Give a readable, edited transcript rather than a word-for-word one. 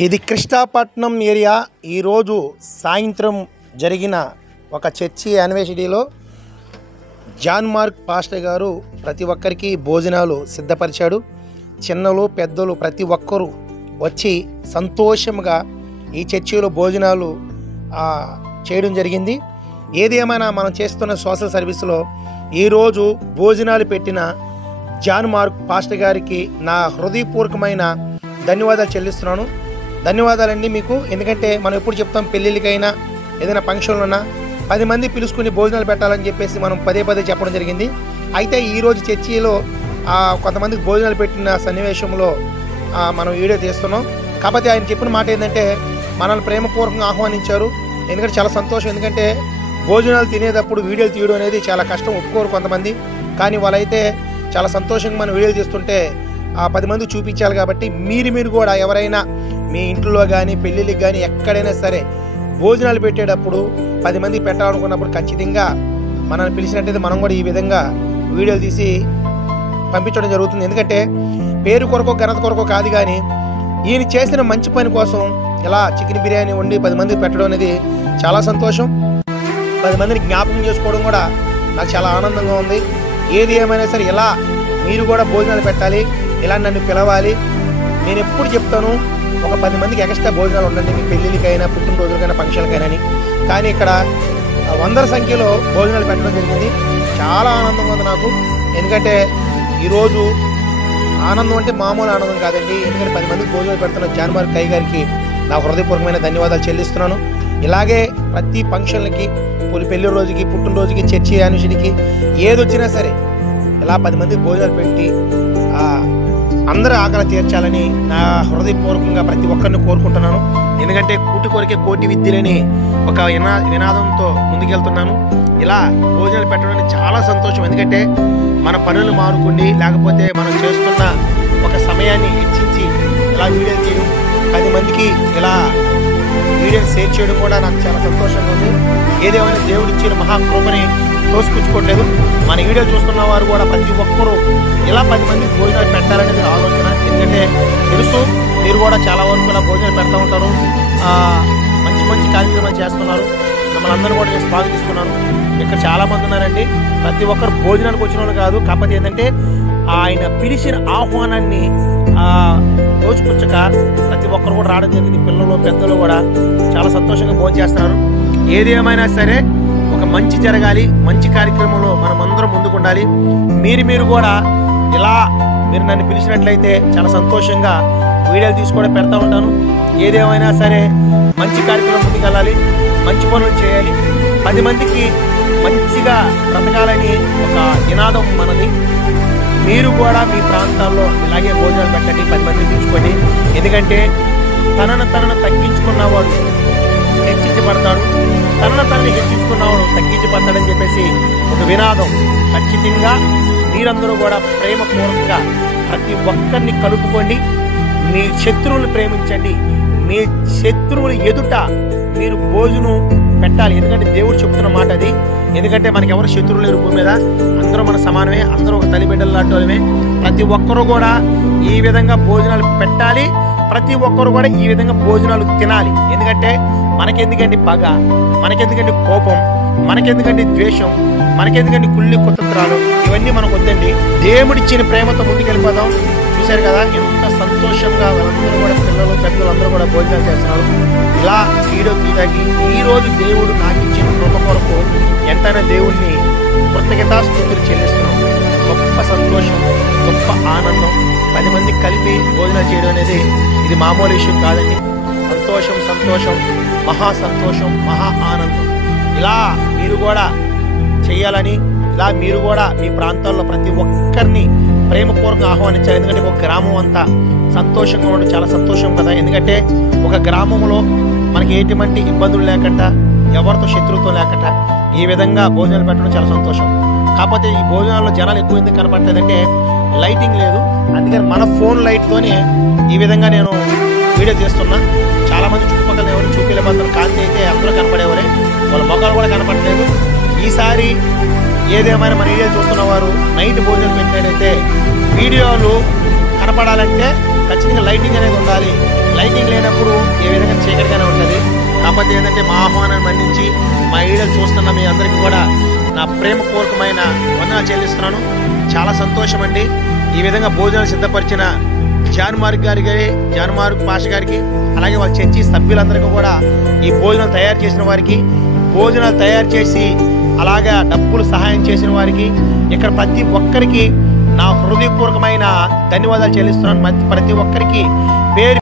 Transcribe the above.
ఇది కృష్ణాపట్నం ఏరియా. ఈరోజు సాయంత్రం జరిగిన ఒక చర్చి యానివర్సరీలో జాన్ మార్క్ పాస్టర్ గారు ప్రతి ఒక్కరికి భోజనాలు సిద్ధపరిచాడు. చిన్నలు పెద్దలు ప్రతి ఒక్కరూ వచ్చి సంతోషంగా ఈ చర్చిలో భోజనాలు చేయడం జరిగింది. ఏది ఏమైనా మనం చేస్తున్న సోషల్ సర్వీస్లో ఈరోజు భోజనాలు పెట్టిన జాన్ మార్క్ పాస్టర్ గారికి నా హృదయపూర్వకమైన ధన్యవాదాలు చెల్లిస్తున్నాను. ధన్యవాదాలండి మీకు. ఎందుకంటే మనం ఎప్పుడు చెప్తాం, పెళ్ళిళ్ళకైనా ఏదైనా ఫంక్షన్లు ఉన్నా 10 మంది పిలుచుకుని భోజనాలు పెట్టాలని చెప్పేసి మనం పదే చెప్పడం జరిగింది. అయితే ఈరోజు చర్చిలో కొంతమందికి భోజనాలు పెట్టిన సన్నివేశంలో మనం వీడియో తీస్తున్నాం. కాకపోతే ఆయన చెప్పిన మాట ఏంటంటే, మనల్ని ప్రేమపూర్వకంగా ఆహ్వానించారు. ఎందుకంటే చాలా సంతోషం. ఎందుకంటే భోజనాలు తినేటప్పుడు వీడియోలు తీయడం అనేది చాలా కష్టం, ఒప్పుకోరు కొంతమంది. కానీ వాళ్ళైతే చాలా సంతోషంగా మనం వీడియోలు తీస్తుంటే 10 మంది చూపించాలి. కాబట్టి మీరు కూడా ఎవరైనా మీ ఇంట్లో కానీ పెళ్ళిళ్ళకి కానీ ఎక్కడైనా సరే భోజనాలు పెట్టేటప్పుడు 10 మందికి పెట్టాలనుకున్నప్పుడు ఖచ్చితంగా మనల్ని పిలిచినట్టయితే మనం కూడా ఈ విధంగా వీడియోలు తీసి పంపించడం జరుగుతుంది. ఎందుకంటే పేరు కొరకో ఘనత కొరకో కాదు, కానీ ఈయన చేసిన మంచి పని కోసం ఇలా చికెన్ బిర్యానీ వండి 10 మందికి పెట్టడం అనేది చాలా సంతోషం. 10 మందిని జ్ఞాపకం చేసుకోవడం కూడా నాకు చాలా ఆనందంగా ఉంది. ఏది ఏమైనా సరే ఇలా మీరు కూడా భోజనాలు పెట్టాలి, ఇలా నన్ను పిలవాలి. నేను ఎప్పుడు చెప్తాను, ఒక 10 మందికి ఎక్స్ట్రా భోజనాలు ఉండండి, మీ పెళ్ళిళ్ళకైనా పుట్టినరోజులకైనా ఫంక్షన్లకైనా. కానీ ఇక్కడ వందల సంఖ్యలో భోజనాలు పెట్టడం జరిగింది. చాలా ఆనందంగా ఉంది నాకు. ఎందుకంటే ఈరోజు ఆనందం అంటే మామూలు ఆనందం కాదండి. ఎందుకంటే 10 మందికి భోజనాలు పెడుతున్న జాన్ మార్క్ కై గారికి నా హృదయపూర్వకమైన ధన్యవాదాలు చెల్లిస్తున్నాను. ఇలాగే ప్రతి ఫంక్షన్లకి, పెళ్లి రోజుకి, పుట్టినరోజుకి, చర్చి యానివర్సరీకి ఏదొచ్చినా సరే ఇలా 10 మందికి భోజనాలు పెట్టి అందరూ ఆకలి తీర్చాలని నా హృదయపూర్వకంగా ప్రతి ఒక్కరిని కోరుకుంటున్నాను. ఎందుకంటే కూటి కొరికే కోటి విద్యలని ఒక వినాదంతో ముందుకెళ్తున్నాను. ఇలా భోజనాలు పెట్టడం చాలా సంతోషం. ఎందుకంటే మన పనులు మానుకోండి, లేకపోతే మనం చేస్తున్న ఒక సమయాన్ని హెచ్చించి ఇలా వీడియో తీయడం, 10 మందికి ఇలా వీడియోని షేర్ చేయడం కూడా నాకు చాలా సంతోషంగా ఉంది. ఏదేమైనా దేవుడిచ్చిన మహాకృపని తోసిపుచ్చుకోవట్లేదు. మన వీడియో చూస్తున్న వారు కూడా ప్రతి ఒక్కరూ ఇలా 10 మందికి భోజనాలు పెట్టాలనేది ఆలోచన. ఎందుకంటే తెలుసు మీరు కూడా చాలా వరకు ఇలా భోజనాలు పెడతా ఉంటారు, మంచి కార్యక్రమాలు చేస్తున్నారు. మిమ్మల్ని అందరూ కూడా నేను స్వాగతిస్తున్నాను. ఇక్కడ చాలా మంది ఉన్నారండి. ప్రతి ఒక్కరు భోజనానికి వచ్చిన వాళ్ళు కాదు. కాకపోతే ఏంటంటే ఆయన పిలిచిన ఆహ్వానాన్ని తోచిపుచ్చక ప్రతి ఒక్కరు కూడా రావడం జరిగింది. పిల్లలు పెద్దలు కూడా చాలా సంతోషంగా భోజనం చేస్తున్నారు. ఏదేమైనా సరే ఒక మంచి జరగాలి, మంచి కార్యక్రమంలో మనం అందరం ముందుకు ఉండాలి. మీరు కూడా ఇలా మీరు నన్ను పిలిచినట్లయితే చాలా సంతోషంగా వీడియోలు తీసుకోవడం పెడతా ఉంటాను. ఏదేమైనా సరే మంచి కార్యక్రమం ముందుకు వెళ్ళాలి, మంచి పనులు చేయాలి, 10 మందికి మంచిగా బ్రతకాలని ఒక నినాదం మనది. మీరు కూడా మీ ప్రాంతాల్లో ఇలాగే భోజనాలు పెట్టండి, 10 మందిని పిలుచుకోండి. ఎందుకంటే తనను తగ్గించుకున్నవాడు హెచ్చించబడతాడు, తనని హెచ్చించుకున్నవాడు తగ్గించబడతాడని చెప్పేసి ఒక వినాదం. ఖచ్చితంగా మీరందరూ కూడా ప్రేమపూర్వకంగా ప్రతి ఒక్కరిని కలుపుకోండి. మీ శత్రువులు ప్రేమించండి. మీ శత్రువులు ఎదుట మీరు భోజనం పెట్టాలి. ఎందుకంటే దేవుడు చెప్తున్న మాట అది. ఎందుకంటే మనకి ఎవరు శత్రువులు లేరు భూమి మీద, అందరూ మన సమానమే, అందరూ ఒక తల్లిబిడ్డలు లాంటి వాళ్ళమే. ప్రతి ఒక్కరు కూడా ఈ విధంగా భోజనాలు పెట్టాలి, ప్రతి ఒక్కరు కూడా ఈ విధంగా భోజనాలు తినాలి. ఎందుకంటే మనకెందుకండి పగ, మనకెందుకండి కోపం, మనకెందుకండి ద్వేషం, మనకెందుకండి కుళ్ళి కుతంత్రాలు, ఇవన్నీ మనకు వద్దండి. దేవుడిచ్చిన ప్రేమతో ముందుకు వెళ్ళిపోదాం. చూశారు కదా ఎంత సంతోషంగా వాళ్ళందరూ కూడా, పిల్లలు పెద్దలు అందరూ కూడా భోజనాలు చేస్తున్నారు. ఇలా వీడియో తీయడానికి ఈరోజు దేవుడు నాకు ఇచ్చిన కృప కొరకు ఎంతైనా దేవుణ్ణి కృతజ్ఞతాస్తుతులు చెల్లిస్తున్నాం. గొప్ప సంతోషం, గొప్ప ఆనందం. 10 మందికి కలిపి భోజనాలు చేయడం అనేది ఇది మామూలు విషయం కాదండి. సంతోషం, మహా సంతోషం, మహా ఆనందం. ఇలా మీరు కూడా చేయాలని, ఇలా మీరు కూడా మీ ప్రాంతాల్లో ప్రతి ఒక్కరిని ప్రేమపూర్వకంగా ఆహ్వానించాలి. ఎందుకంటే ఒక గ్రామం అంతా సంతోషంగా ఉండడం చాలా సంతోషం కదా. ఎందుకంటే ఒక గ్రామంలో మనకి ఎటువంటి ఇబ్బందులు లేకుండా, ఎవరితో శత్రుత్వం లేకుండా ఈ విధంగా భోజనాలు పెట్టడం చాలా సంతోషం. కాకపోతే ఈ భోజనాల్లో జనాలు ఎక్కువ ఎందుకు కనపడలేదంటే లైటింగ్ లేదు. అందుకని మన ఫోన్ లైట్తోనే ఈ విధంగా నేను వీడియో తీస్తున్నా. చాలామంది చుట్టుపక్కల ఎవరు చూపించలేకపోతున్నారు. కాంతి అయితే అందరూ కనపడేవారే, వాళ్ళ మొక్కలు కూడా కనపడలేదు. ఈసారి ఏదేమైనా మన వీడియోలు చూస్తున్న వారు నైట్ భోజనం పెట్టినట్టయితే వీడియోలు కనపడాలంటే ఖచ్చితంగా లైటింగ్ అనేది ఉండాలి. లైటింగ్ లేనప్పుడు ఏ విధంగా చీకటిగానే ఉంటుంది. కాకపోతే ఏంటంటే మా ఆహ్వానాన్ని మన్నించి మా వీడియోలు చూస్తున్న మీ అందరికీ కూడా నా ప్రేమపూర్వకమైన వందనాలు చెల్లిస్తున్నాను. చాలా సంతోషం అండి. ఈ విధంగా భోజనాలు సిద్ధపరిచిన జాన్ మార్క్ పాష గారికి, అలాగే వాళ్ళ చర్చి సభ్యులందరికీ కూడా, ఈ భోజనాలు తయారు చేసిన వారికి, భోజనాలు తయారు చేసి అలాగా డబ్బులు సహాయం చేసిన వారికి, ఇక్కడ ప్రతి ఒక్కరికి నా హృదయపూర్వకమైన ధన్యవాదాలు చెల్లిస్తున్నాను. ప్రతి ఒక్కరికి పేరు